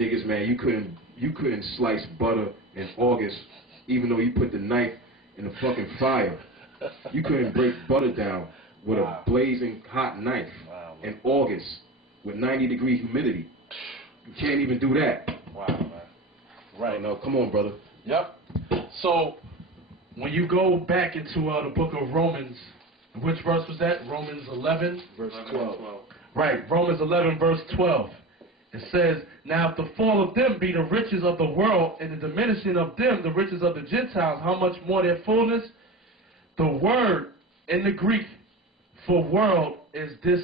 niggas, man, you couldn't slice butter in August, even though you put the knife in the fucking fire. You couldn't break butter down with a blazing hot knife in August with 90-degree humidity. You can't even do that. Wow, man. Right. No, come on, brother. Yep. So, when you go back into the book of Romans, which verse was that? Romans 11? Verse 12. Right, Romans 11, verse 12. It says, now if the fall of them be the riches of the world, and the diminishing of them the riches of the Gentiles, how much more their fullness? The word in the Greek for world is this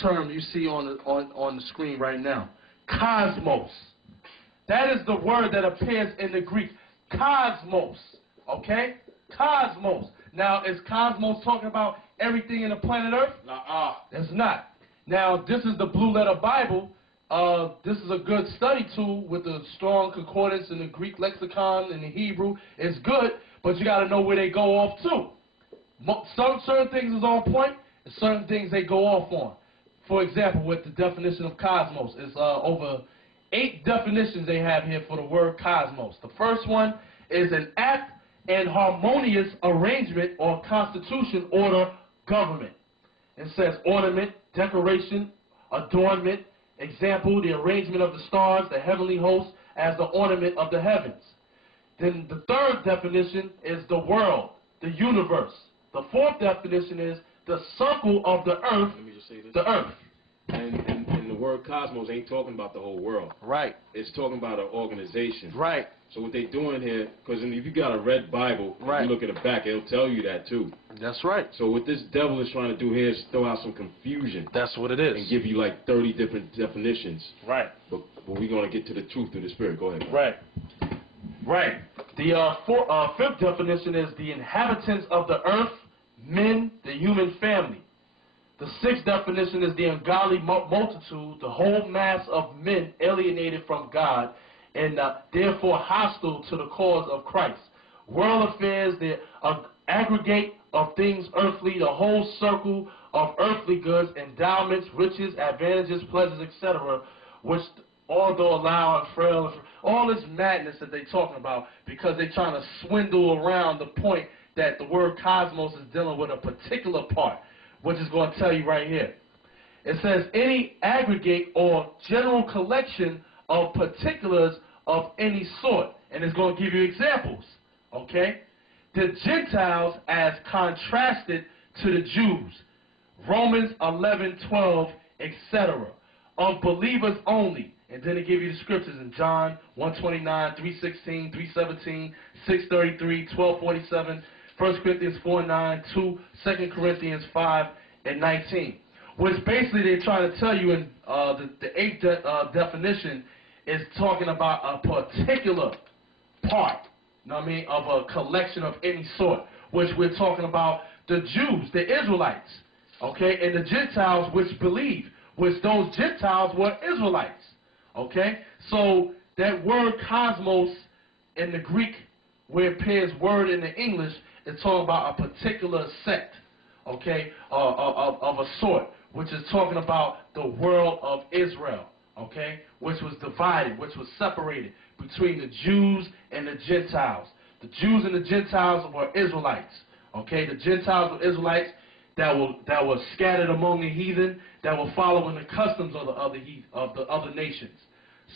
term you see on the screen right now. Cosmos. That is the word that appears in the Greek. Cosmos. Okay? Cosmos. Now, is cosmos talking about everything in the planet Earth? It's not. Now, this is the Blue Letter Bible. This is a good study tool with the strong concordance in the Greek lexicon and the Hebrew. It's good, but you got to know where they go off to. Certain things is on point, and certain things they go off on. For example, with the definition of cosmos, it's over 8 definitions they have here for the word cosmos. The first one is an apt and harmonious arrangement or constitution, order, government. It says ornament, decoration, adornment. Example, the arrangement of the stars, the heavenly host, as the ornament of the heavens. Then the third definition is the world, the universe. The fourth definition is the circle of the earth, Let me just say this. the earth. And the word cosmos ain't talking about the whole world. Right. It's talking about an organization. Right. So what they're doing here, because if you got a red Bible, right, you look at the back, it'll tell you that too. That's right. So what this devil is trying to do here is throw out some confusion. That's what it is. And give you like 30 different definitions. Right. But we're going to get to the truth through the Spirit. Go ahead. Right. Right. The fifth definition is the inhabitants of the earth, men, the human family. The sixth definition is the ungodly multitude, the whole mass of men alienated from God and therefore hostile to the cause of Christ. World affairs, the aggregate of things earthly, the whole circle of earthly goods, endowments, riches, advantages, pleasures, etc., which although allow and frail, all this madness that they're talking about because they're trying to swindle around the point that the word cosmos is dealing with a particular part, which is going to tell you right here. It says any aggregate or general collection of particulars of any sort, and it's going to give you examples, okay? The Gentiles as contrasted to the Jews, Romans 11:12, etc., of believers only, and then it gives you the scriptures in John 1:29, 3:16, 3:17, 6:33, 12:47, 1 Corinthians 4:9, 2 Corinthians 5:19, which basically they're trying to tell you in the eighth definition is talking about a particular part, you know what I mean, of a collection of any sort, which we're talking about the Jews, the Israelites, okay, and the Gentiles which believe, which those Gentiles were Israelites, okay? So that word cosmos in the Greek, where it appears word in the English, is talking about a particular sect, okay, of a sort, which is talking about the world of Israel, okay, which was divided, which was separated between the Jews and the Gentiles. The Jews and the Gentiles were Israelites, okay? The Gentiles were Israelites that were scattered among the heathen, that were following the customs of the other nations.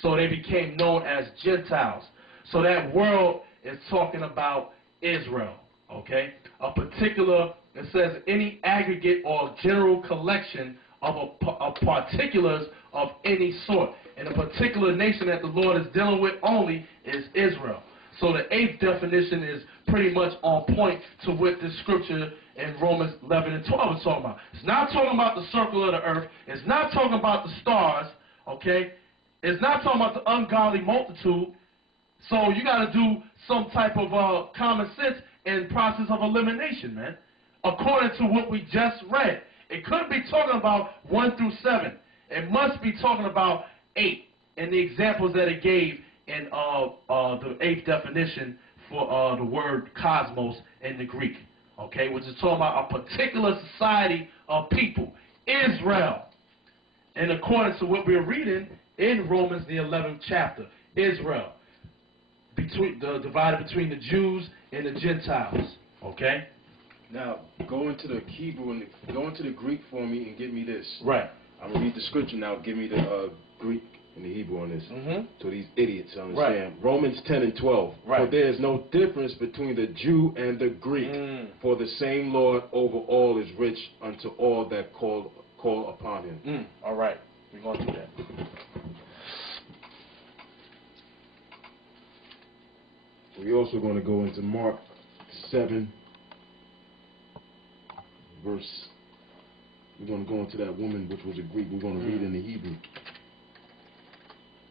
So they became known as Gentiles. So that world is talking about Israel, okay? A particular, it says any aggregate or general collection of particulars of any sort. And the particular nation that the Lord is dealing with only is Israel. So the eighth definition is pretty much on point to what this scripture in Romans 11:12 is talking about. It's not talking about the circle of the earth. It's not talking about the stars, okay? It's not talking about the ungodly multitude. So you got to do some type of common sense and process of elimination, man, according to what we just read. It couldn't be talking about 1 through 7. It must be talking about 8 and the examples that it gave in the eighth definition for the word cosmos in the Greek, okay, which is talking about a particular society of people, Israel. in accordance to what we're reading in Romans, the 11th chapter, Israel, divided between the Jews and the Gentiles. Okay? Now, go into the Hebrew and go into the Greek for me and give me this. Right. I'm going to read the scripture now. Give me the Greek and the Hebrew on this. So these idiots understand. Right. Romans 10 and 12. Right. For there is no difference between the Jew and the Greek. For the same Lord over all is rich unto all that call upon him. All right. We're going to do that. We're also going to go into Mark 7, verse. We're going to go into that woman, which was a Greek. We're going to read in the Hebrew.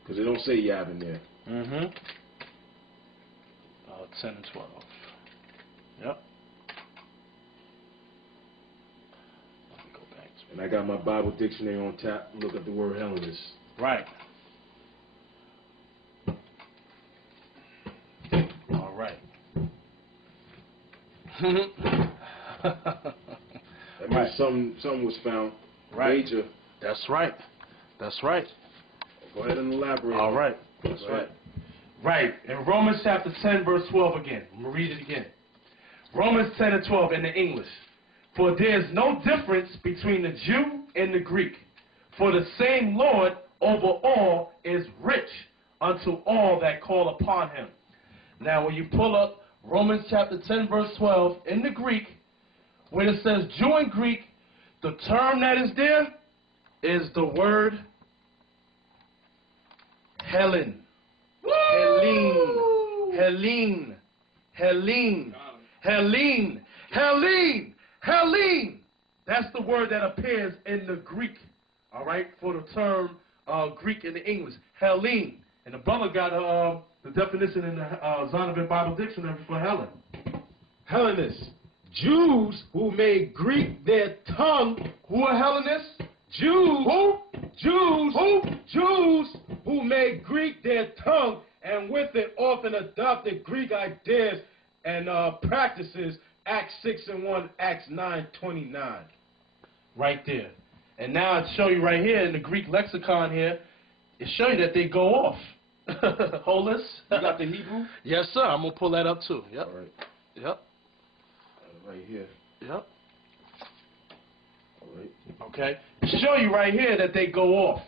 Because they don't say Yab in there. 10 and 12. Yep. Let me go back to And I got my Bible dictionary on tap. Look at the word Hellenist. Right. All right. That means something was found. Right. Major. That's right. That's right. Go ahead and elaborate. All right. That's right. Right. In Romans chapter 10, verse 12 again. I'm going to read it again. Romans 10 and 12 in the English. For there is no difference between the Jew and the Greek. For the same Lord over all is rich unto all that call upon him. Now, when you pull up Romans chapter 10, verse 12 in the Greek, when it says Jew and Greek, the term that is there is the word Helen. Helene. Helene. Helene. Helene. Helene. Helene. That's the word that appears in the Greek, all right, for the term Greek in the English. Helene. And the brother got the definition in the Zondervan Bible Dictionary for Helen. Hellenists. Jews who made Greek their tongue. Who are Hellenists? Jews. Who? Jews. Who? Jews who made Greek their tongue and with it often adopted Greek ideas and practices. Acts 6 and 1, Acts 9:29. Right there. And now I show you right here in the Greek lexicon here, it show you that they go off. Holus. You got the Hebrew? Yes, sir. I'm going to pull that up too. Yep. All right. Yep. Right here. Yep. All right. Okay. Show you right here that they go off.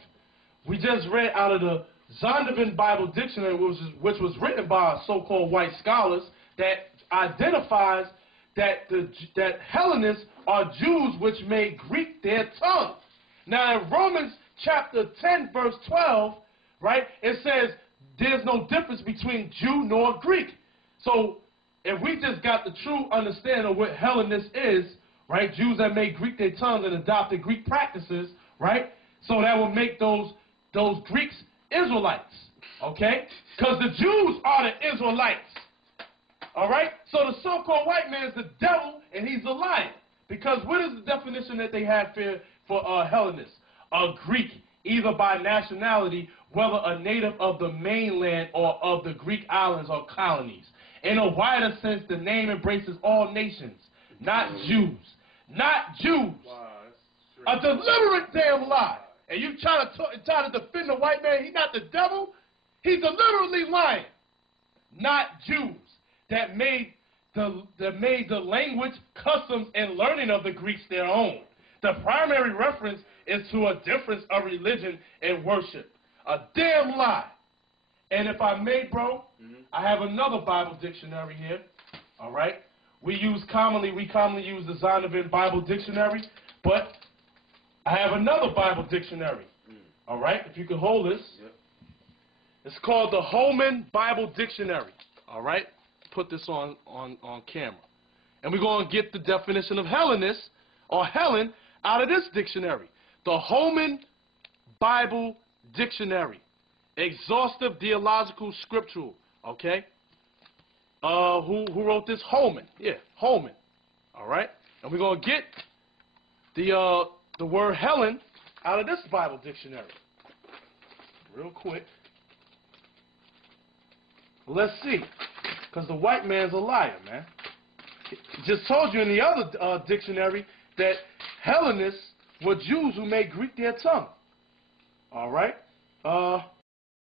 We just read out of the Zondervan Bible Dictionary, which was written by so-called white scholars, that identifies that Hellenists are Jews which made Greek their tongue. Now in Romans chapter 10, verse 12, right, it says there's no difference between Jew nor Greek. So if we just got the true understanding of what Hellenist is, right, Jews that made Greek their tongues and adopted Greek practices, right, so that would make those Greeks Israelites, okay? Because the Jews are the Israelites, all right? So the so-called white man is the devil and he's a liar. Because what is the definition that they have for Hellenists? A Greek, either by nationality, whether a native of the mainland or of the Greek islands or colonies. In a wider sense, the name embraces all nations, not Jews. Not Jews. Wow, a deliberate damn lie. And you try to defend the white man, he's not the devil. He's deliberately lying. Not Jews that made the language, customs, and learning of the Greeks their own. The primary reference is to a difference of religion and worship. A damn lie. And if I may, bro, I have another Bible dictionary here. All right? We commonly use the Zondervan Bible Dictionary, but I have another Bible dictionary. All right? If you can hold this. Yep. It's called the Holman Bible Dictionary. All right? Put this on camera. And we're going to get the definition of Hellenist or Helen out of this dictionary. The Holman Bible Dictionary. Exhaustive theological scriptural. Okay? Who wrote this? Holman. Yeah, Holman. All right? And we're going to get the word Helen out of this Bible dictionary. Real quick. Let's see. Because the white man's a liar, man. Just told you in the other dictionary that Hellenists were Jews who made Greek their tongue. All right.